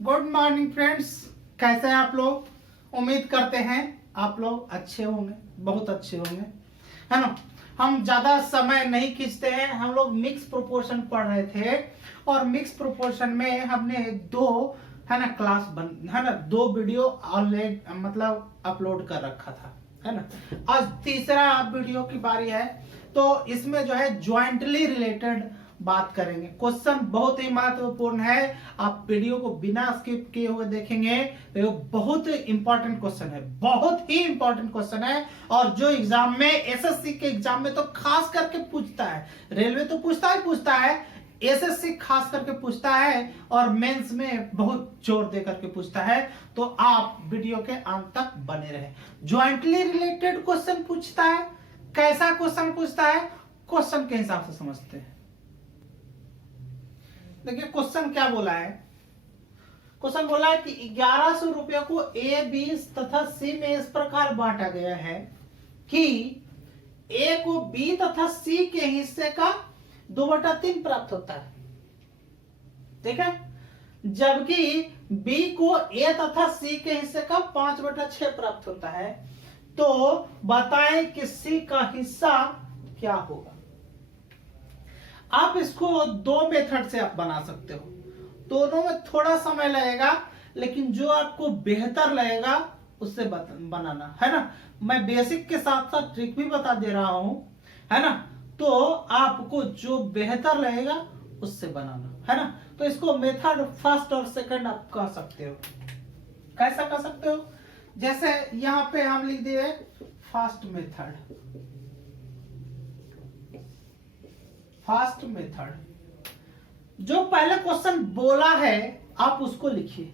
Good morning friends, कैसे हैं आप लोग। उम्मीद करते हैं आप लोग अच्छे होंगे, बहुत अच्छे होंगे, है ना। हम ज्यादा समय नहीं खींचते हैं। हम लोग मिक्स प्रोपोर्शन पढ़ रहे थे और मिक्स प्रोपोर्शन में हमने दो, है ना, क्लास है ना, दो वीडियो ऑलरेडी मतलब अपलोड कर रखा था, है ना। आज तीसरा वीडियो की बारी है, तो इसमें जो है ज्वाइंटली रिलेटेड बात करेंगे। क्वेश्चन बहुत ही महत्वपूर्ण है। आप वीडियो को बिना स्किप किए हुए देखेंगे तो ये बहुत इंपॉर्टेंट क्वेश्चन है, बहुत ही इंपॉर्टेंट क्वेश्चन है। और जो एग्जाम में, एसएससी के एग्जाम में तो खास करके पूछता है, रेलवे तो पूछता है, एसएससी खास करके पूछता है और मेंस में बहुत जोर दे करके पूछता है। तो आप वीडियो के अंत तक बने रहे। ज्वाइंटली रिलेटेड क्वेश्चन पूछता है। कैसा क्वेश्चन पूछता है, क्वेश्चन के हिसाब से समझते हैं। देखिए क्वेश्चन क्या बोला है। क्वेश्चन बोला है कि 1100 रुपये को ए, बी तथा सी में इस प्रकार बांटा गया है कि ए को बी तथा सी के हिस्से का 2/3 प्राप्त होता है, ठीक है, जबकि बी को ए तथा सी के हिस्से का 5/6 प्राप्त होता है। तो बताएं कि सी का हिस्सा क्या होगा। आप इसको दो मेथड से आप बना सकते हो, दोनों में थोड़ा समय लगेगा, लेकिन जो आपको बेहतर लगेगा उससे बनाना, है ना। मैं बेसिक के साथ साथ ट्रिक भी बता दे रहा हूं, है ना। तो आपको जो बेहतर लगेगा उससे बनाना, है ना। तो इसको मेथड फर्स्ट और सेकंड आप कह सकते हो। कैसा कह सकते हो, जैसे यहां पे हम लिख दिए फर्स्ट मेथड, फास्ट मेथड। जो पहले क्वेश्चन बोला है आप उसको लिखिए।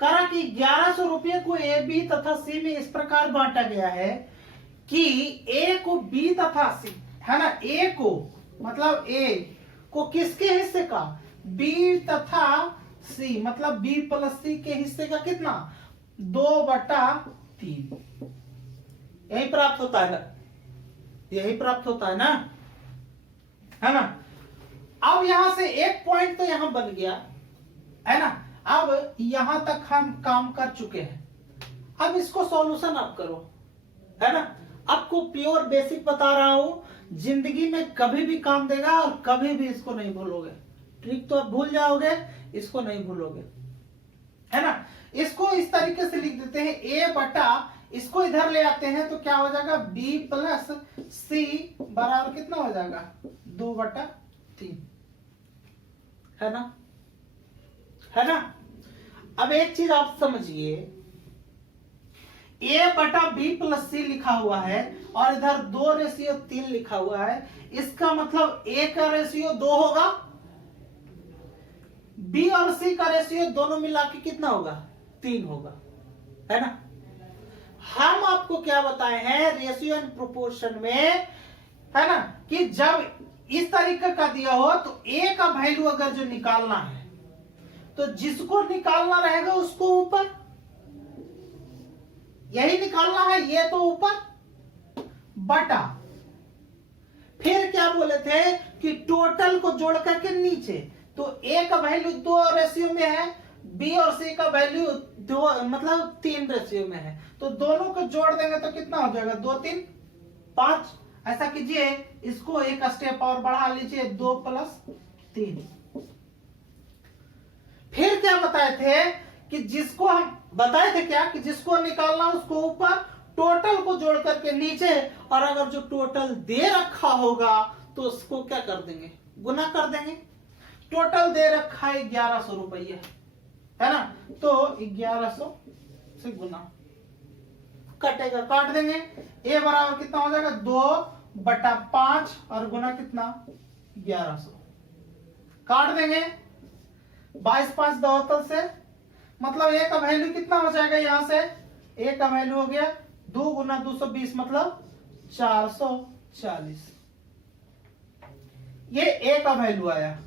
कहा कि 1100 रुपये को ए, बी तथा सी में इस प्रकार बांटा गया है कि ए को बी तथा सी, है ना, ए को मतलब ए को किसके हिस्से का, बी तथा सी, मतलब बी प्लस सी के हिस्से का कितना, 2/3। यही प्राप्त होता है ना, यही प्राप्त होता है ना। अब यहां से एक पॉइंट तो यहां बन गया, है ना। अब यहां तक हम काम कर चुके हैं। अब इसको सॉल्यूशन आप करो, है ना। आपको प्योर बेसिक बता रहा हूं, जिंदगी में कभी भी काम देगा और कभी भी इसको नहीं भूलोगे। ट्रिक तो आप भूल जाओगे, इसको नहीं भूलोगे, है ना। इसको इस तरीके से लिख देते हैं, ए बटा, इसको इधर ले आते हैं तो क्या हो जाएगा, बी प्लस सी बराबर कितना हो जाएगा, 2/3, है ना, है ना। अब एक चीज आप समझिए, ए बटा बी प्लस सी लिखा हुआ है और इधर 2:3 लिखा हुआ है। इसका मतलब ए का रेशियो 2 होगा, बी और सी का रेशियो दोनों मिला के कितना होगा, 3 होगा, है ना। हम आपको क्या बताए हैं, रेशियो एंड प्रोपोर्शन में, है ना, कि जब इस तरीके का दिया हो तो ए का वैल्यू अगर जो निकालना है तो जिसको निकालना रहेगा उसको ऊपर, यही निकालना है, ये तो ऊपर बटा, फिर क्या बोले थे कि टोटल को जोड़ करके नीचे। तो ए का वैल्यू 2 रेशियो में है, बी और सी का वैल्यू 2 मतलब 3 रेशियो में है, तो दोनों को जोड़ देंगे तो कितना हो जाएगा, 2 3 5। ऐसा कीजिए, इसको एक स्टेप और बढ़ा लीजिए, 2 + 3। फिर क्या बताए थे कि जिसको हम बताए थे क्या, कि जिसको निकालना उसको ऊपर, टोटल को जोड़ करके नीचे, और अगर जो टोटल दे रखा होगा तो उसको क्या कर देंगे, गुना कर देंगे। टोटल दे रखा है 1100 रुपये, है ना, तो 1100 से गुना कटेगा, काट देंगे। ए बराबर कितना हो जाएगा, 2/5 और गुना कितना, 1100, काट देंगे। 22 5 72 से, मतलब ए का वैल्यू कितना हो जाएगा, यहां से ए का वैल्यू हो गया 2 × 220 मतलब 440। ये ए का वैल्यू आया।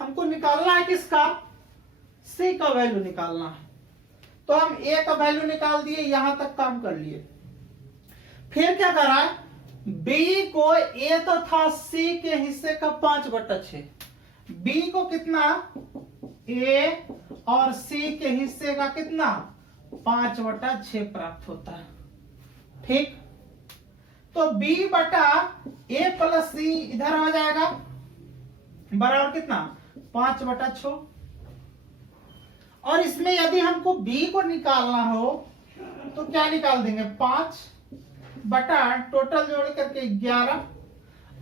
हमको निकालना है किसका, सी का वैल्यू निकालना है। तो हम ए का वैल्यू निकाल दिए, यहां तक काम कर लिए। फिर क्या करा, बी को ए तथा सी के हिस्से का 5/6, बी को कितना ए और सी के हिस्से का कितना 5/6 प्राप्त होता है। ठीक, तो b बटा a प्लस सी इधर आ जाएगा बराबर कितना 5/6। और इसमें यदि हमको b को निकालना हो तो क्या निकाल देंगे 5 बटा टोटल जोड़ करके 11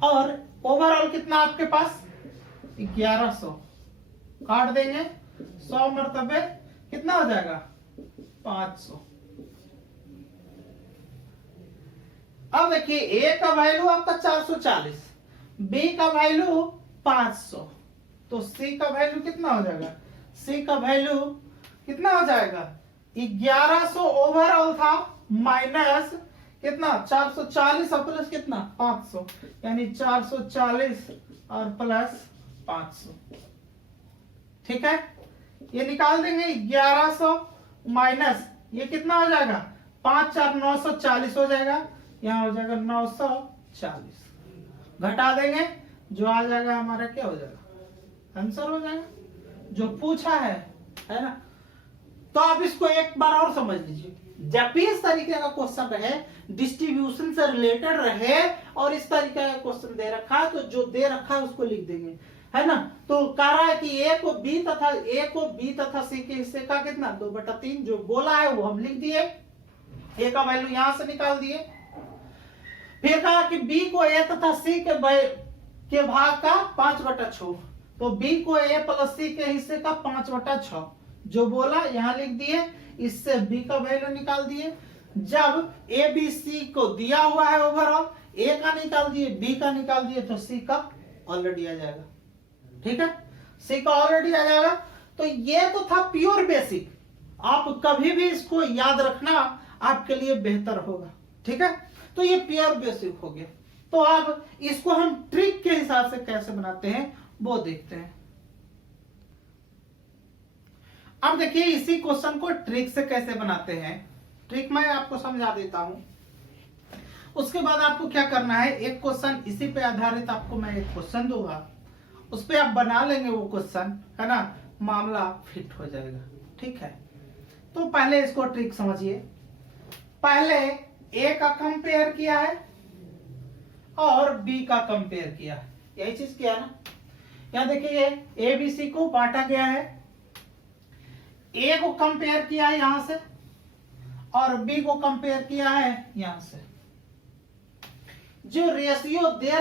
और ओवरऑल कितना आपके पास 1100 काट देंगे 100 मरतबे कितना हो जाएगा 500। अब देखिए ए का वैल्यू आपका 440, बी का वैल्यू 500, तो सी का वैल्यू कितना हो जाएगा सी का वैल्यू कितना हो जाएगा 1100 ओवरऑल था माइनस कितना 440 और प्लस कितना 500, यानी 440 और प्लस 500। ठीक है, ये निकाल देंगे 1100 माइनस ये कितना हो जाएगा 5 4 940 हो जाएगा, यहाँ हो जाएगा 940, घटा देंगे जो आ जाएगा हमारा क्या हो जाएगा आंसर हो जाएगा जो पूछा है ना। तो आप इसको एक बार और समझ लीजिए, जब भी इस तरीके का क्वेश्चन रहे डिस्ट्रीब्यूशन से रिलेटेड रहे और इस तरीके का क्वेश्चन दे रखा है तो जो दे रखा है उसको लिख देंगे, है ना। तो कह रहा है कि ए को बी तथा सी के हिस्से का कितना 2/3 जो बोला है वो हम लिख दिए, ए का वैल्यू यहां से निकाल दिए। फिर कहा कि बी को ए तथा सी के भाग का 5/6, तो बी को ए प्लस सी के हिस्से का 5/6 जो बोला यहां लिख दिए, इससे बी का वैल्यू निकाल दिए। जब ए बी सी को दिया हुआ है ओवरऑल, ए का निकाल दिए बी का निकाल दिए तो सी का ऑलरेडी आ जाएगा। ठीक है, सी का ऑलरेडी आ जाएगा। तो ये तो था प्योर बेसिक, आप कभी भी इसको याद रखना आपके लिए बेहतर होगा। ठीक है, तो ये प्योर बेसिक हो गया। तो अब इसको हम ट्रिक के हिसाब से कैसे बनाते हैं वो देखते हैं। अब देखिए इसी क्वेश्चन को ट्रिक से कैसे बनाते हैं, ट्रिक मैं आपको समझा देता हूं। उसके बाद आपको क्या करना है, एक क्वेश्चन इसी पे आधारित आपको मैं एक क्वेश्चन दूंगा, उस पे आप बना लेंगे वो क्वेश्चन, है ना, मामला फिट हो जाएगा। ठीक है, तो पहले इसको ट्रिक समझिए। पहले ए का कंपेयर किया है और बी का कंपेयर किया है, यही चीज किया ना। यहां देखिए ए बी सी को बांटा गया है, ए को कंपेयर किया है यहां से और बी को कंपेयर किया है यहां से। जो रेशियो दे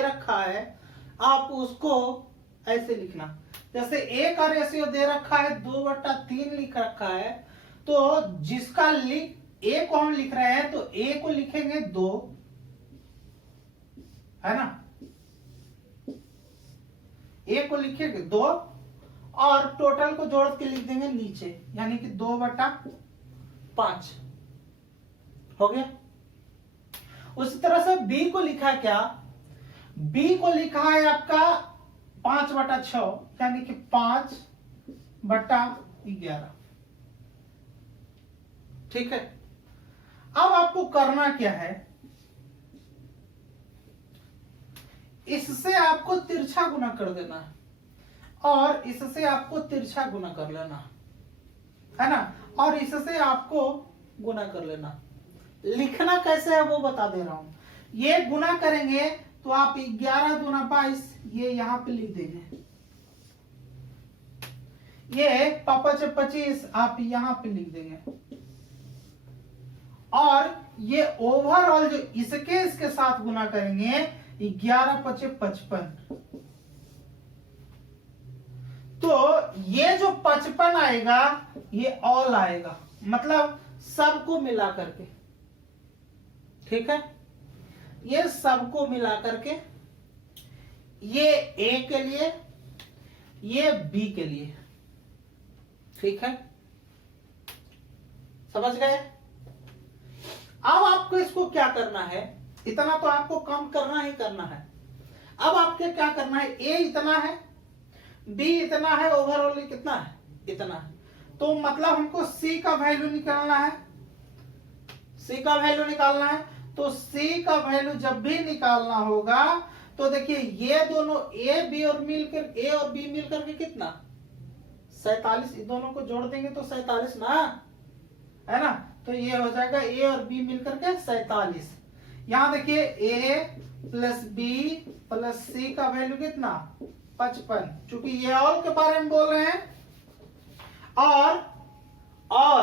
रखा है आप उसको ऐसे लिखना, जैसे ए का रेशियो दे रखा है 2/3 लिख रखा है, तो जिसका ए को हम लिख रहे हैं तो ए को लिखेंगे 2, है ना, ए को लिखेंगे 2 और टोटल को जोड़ के लिख देंगे नीचे, यानी कि 2/5 हो गया। उसी तरह से बी को लिखा क्या, बी को लिखा है आपका 5/6 यानी कि 5/11। ठीक है, अब आपको करना क्या है, इससे आपको तिरछा गुना कर देना है और इससे आपको तिरछा गुना कर लेना है ना, और इससे आपको गुना कर लेना। लिखना कैसे है वो बता दे रहा हूं। ये गुना करेंगे तो आप 11 दूना 22 ये यहां पे लिख देंगे, ये 5 25 आप यहां पे लिख देंगे, और ये ओवरऑल जो इसके साथ गुना करेंगे 11 5 55, तो ये जो 55 आएगा ये ऑल आएगा, मतलब सबको मिला करके। ठीक है, ये सबको मिला करके, ये ए के लिए, ये बी के लिए। ठीक है, समझ गए। अब आपको इसको क्या करना है, इतना तो आपको कम करना ही करना है। अब आपके क्या करना है, ए इतना है, बी इतना है, ओवरऑल कितना है इतना है, तो मतलब हमको सी का वैल्यू निकालना है, सी का वैल्यू निकालना है। तो सी का वैल्यू जब भी निकालना होगा तो तो देखिए ये दोनों ए और बी मिलकर के कितना 47, दोनों को जोड़ देंगे तो 47 ना, है ना। तो ये हो जाएगा ए और बी मिलकर के 47। यहां देखिए ए प्लस बी प्लस सी का वैल्यू कितना 55, चूंकि ये ऑल के बारे में बोल रहे हैं। और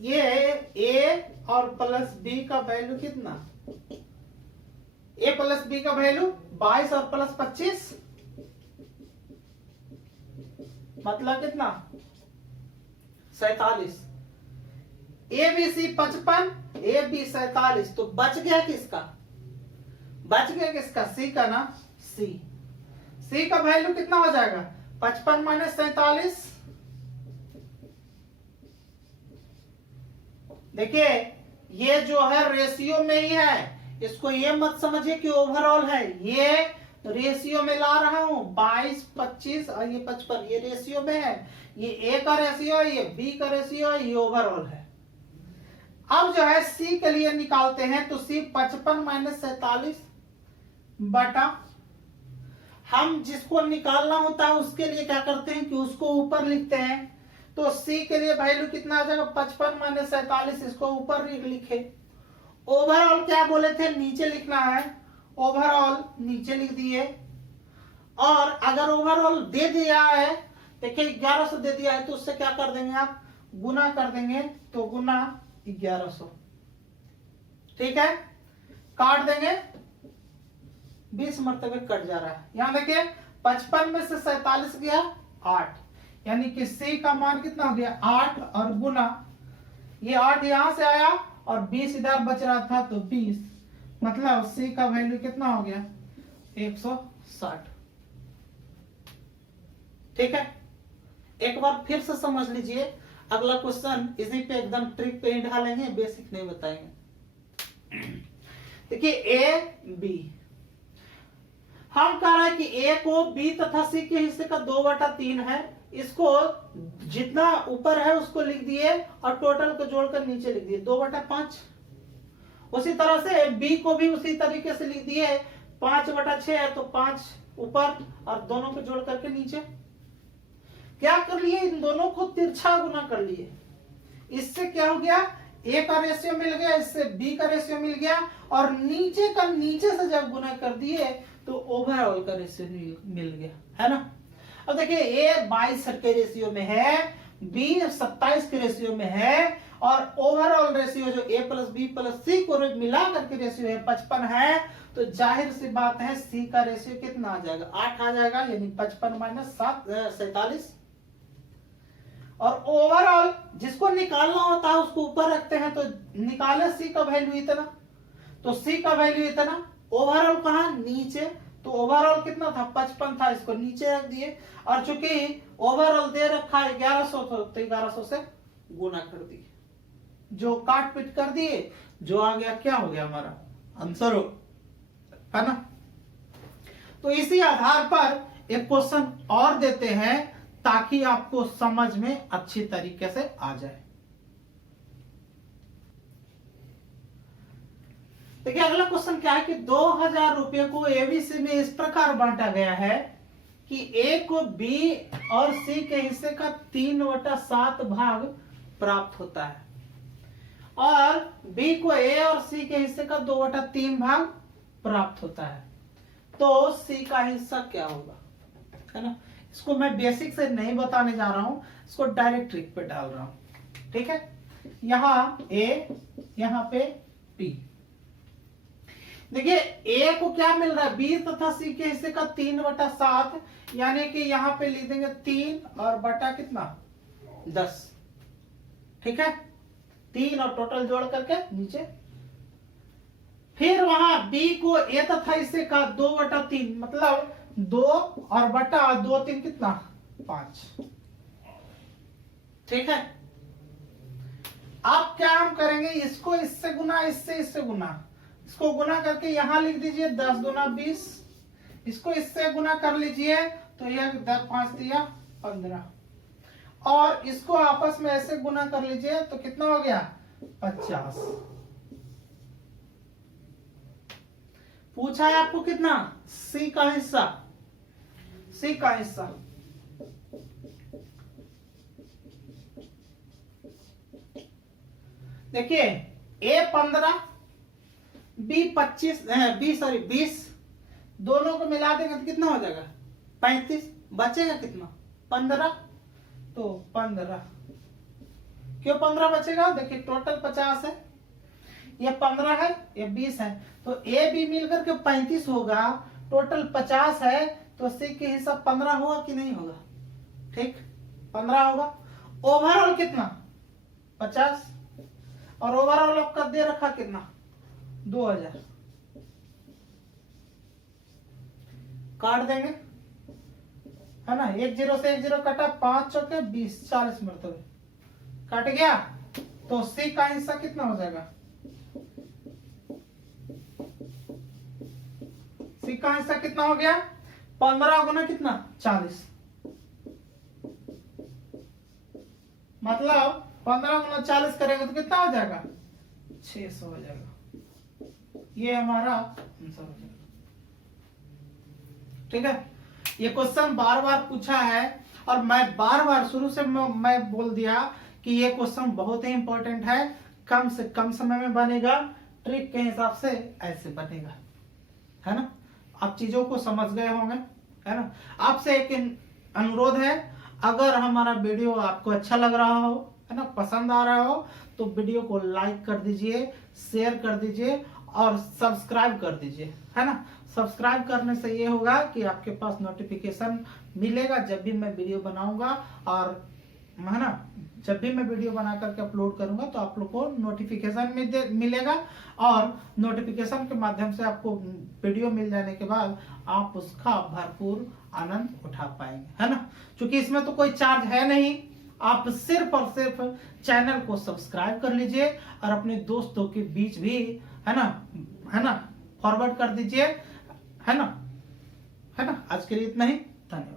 ये ए और प्लस बी का वैल्यू कितना, ए प्लस बी का वैल्यू 22 और प्लस 25 मतलब कितना 47। A B C 55, A B 47, तो बच गया किसका सी का ना। सी का वैल्यू कितना हो जाएगा 55 माइनस 47। देखिए ये जो है रेशियो में ही है, इसको ये मत समझिए कि ओवरऑल है, ये रेशियो में ला रहा हूं 22 25 और ये 55, ये रेशियो में है। ये ए का रेशियो है, ये बी का रेशियो है, ये ओवरऑल है। अब जो है सी के लिए निकालते हैं, तो सी 55 माइनस 47 बटा, हम जिसको निकालना होता है उसके लिए क्या करते हैं कि उसको ऊपर लिखते हैं। तो सी के लिए वैल्यू कितना आ जाएगा 55 माइनस 47, इसको ऊपर लिखे। ओवरऑल क्या बोले थे नीचे लिखना है, ओवरऑल नीचे लिख दिए। और अगर ओवरऑल दे दिया है, देखिए 1100 दे दिया है, तो उससे क्या कर देंगे आप गुना कर देंगे, तो गुना 1100, ठीक है। काट देंगे 20 मरतबे कट जा रहा है। यहां देखिए 55 में से 47 गया 8, यानी कि सी का मान कितना हो गया 8 और गुना ये 8 यहां से आया और 20 इधर बच रहा था तो 20, मतलब सी का वैल्यू कितना हो गया 160। ठीक है, एक बार फिर से समझ लीजिए, अगला क्वेश्चन इसी पे एकदम ट्रिक पे ही ढालेंगे, बेसिक नहीं बताएंगे। देखिए ए बी, हम कह रहे हैं कि ए को बी तथा सी के हिस्से का 2/3 है, इसको जितना ऊपर है उसको लिख दिए और टोटल को जोड़कर नीचे लिख दिए 2/5। उसी तरह से बी को भी उसी तरीके से लिख दिए 5/6 है, तो 5 ऊपर और दोनों को जोड़ करके नीचे। क्या कर लिए, इन दोनों को तिरछा गुना कर लिए। इससे क्या हो गया, ए का रेशियो मिल गया, इससे बी का रेशियो मिल गया, और नीचे का नीचे से जब गुना कर दिए तो ओवरऑल का रेशियो मिल गया, है ना। अब देखिए ए 22 के रेशियो में है, बी 27 के रेशियो में है, और ओवरऑल रेशियो जो ए प्लस बी प्लस सी को मिला करके रेशियो है 55 है, तो जाहिर सी बात है सी का रेशियो कितना आ जाएगा 8 आ जाएगा, यानी 55 माइनस 47। और ओवरऑल जिसको निकालना होता है उसको ऊपर रखते हैं, तो निकाले सी का वैल्यू इतना, तो सी का वैल्यू इतना, ओवरऑल कहां नीचे, तो ओवरऑल कितना था 55 था, इसको नीचे रख दिए, और चूंकि ओवरऑल दे रखा है 1100, तो 1100 से गुना कर दिए, जो काट पीट कर दिए, जो आ गया क्या हो गया हमारा आंसर, है ना। तो इसी आधार पर एक क्वेश्चन और देते हैं ताकि आपको समझ में अच्छी तरीके से आ जाए। देखिए अगला क्वेश्चन क्या है कि 2000 रुपए को एबीसी में इस प्रकार बांटा गया है कि ए को बी और सी के हिस्से का 3/7 भाग प्राप्त होता है, और बी को ए और सी के हिस्से का 2/3 भाग प्राप्त होता है, तो सी का हिस्सा क्या होगा, है ना। इसको मैं बेसिक से नहीं बताने जा रहा हूं, इसको डायरेक्ट ट्रिक पे डाल रहा हूं, ठीक है। यहां ए, यहां पे बी, देखिए ए को क्या मिल रहा है, बी तथा सी के हिस्से का 3/7, यानी कि यहां पे लिख देंगे 3 और बटा कितना 10, ठीक है, 3 और टोटल जोड़ करके नीचे। फिर वहां बी को ए तथा हिस्से का 2/3, मतलब 2 और बटा 2 3 कितना 5, ठीक है। अब क्या हम करेंगे, इसको इससे गुना, इससे गुना, इसको गुना करके यहां लिख दीजिए 10 दूना 20, इसको इससे गुना कर लीजिए तो यह 10 5 दिया 15, और इसको आपस में ऐसे गुना कर लीजिए तो कितना हो गया 50। पूछा है आपको कितना, सी का हिस्सा, सी का हिस्सा। देखिए ए 15 बी 25 बी सॉरी 20, दोनों को मिला देंगे तो कितना हो जाएगा 35, बचेगा कितना 15, तो 15, क्यों 15 बचेगा, देखिए टोटल 50 है, ये 15 है, ये 20 है, तो ए बी मिलकर के 35 होगा, टोटल 50 है, तो सी के हिस्सा 15 होगा कि नहीं होगा, ठीक 15 होगा। ओवरऑल कितना 50, और ओवरऑल आपका दे रखा कितना 2000, काट देंगे है ना, 1 0 से 1 0 कटा, 5 चौके 20, 40 मरतबे कट गया, तो सी का हिस्सा कितना हो जाएगा, सी का हिस्सा कितना हो गया 15 गुना कितना 40, मतलब 15 गुना 40 करेंगे तो कितना हो जाएगा 600 हो जाएगा, ये हमारा आंसर हो जाएगा। ठीक है, ये क्वेश्चन बार बार पूछा है और मैं बार बार शुरू से मैं बोल दिया कि ये क्वेश्चन बहुत ही इंपॉर्टेंट है, कम से कम समय में बनेगा, ट्रिक के हिसाब से ऐसे बनेगा, है ना। आप चीजों को समझ गए होंगे, है ना। आपसे एक अनुरोध है, अगर हमारा वीडियो आपको अच्छा लग रहा हो, है ना, पसंद आ रहा हो, तो वीडियो को लाइक कर दीजिए, शेयर कर दीजिए और सब्सक्राइब कर दीजिए, है ना। सब्सक्राइब करने से ये होगा कि आपके पास नोटिफिकेशन मिलेगा जब भी मैं वीडियो बनाऊंगा, और है ना, जब भी मैं वीडियो बना करके अपलोड करूंगा तो आप लोग को नोटिफिकेशन मिलेगा, और नोटिफिकेशन के माध्यम से आपको वीडियो मिल जाने के बाद आप उसका भरपूर आनंद उठा पाएंगे, है ना। क्योंकि इसमें तो कोई चार्ज है नहीं, आप सिर्फ और सिर्फ चैनल को सब्सक्राइब कर लीजिए और अपने दोस्तों के बीच भी है ना फॉरवर्ड कर दीजिए, है ना। आज के लिए इतना ही, धन्यवाद।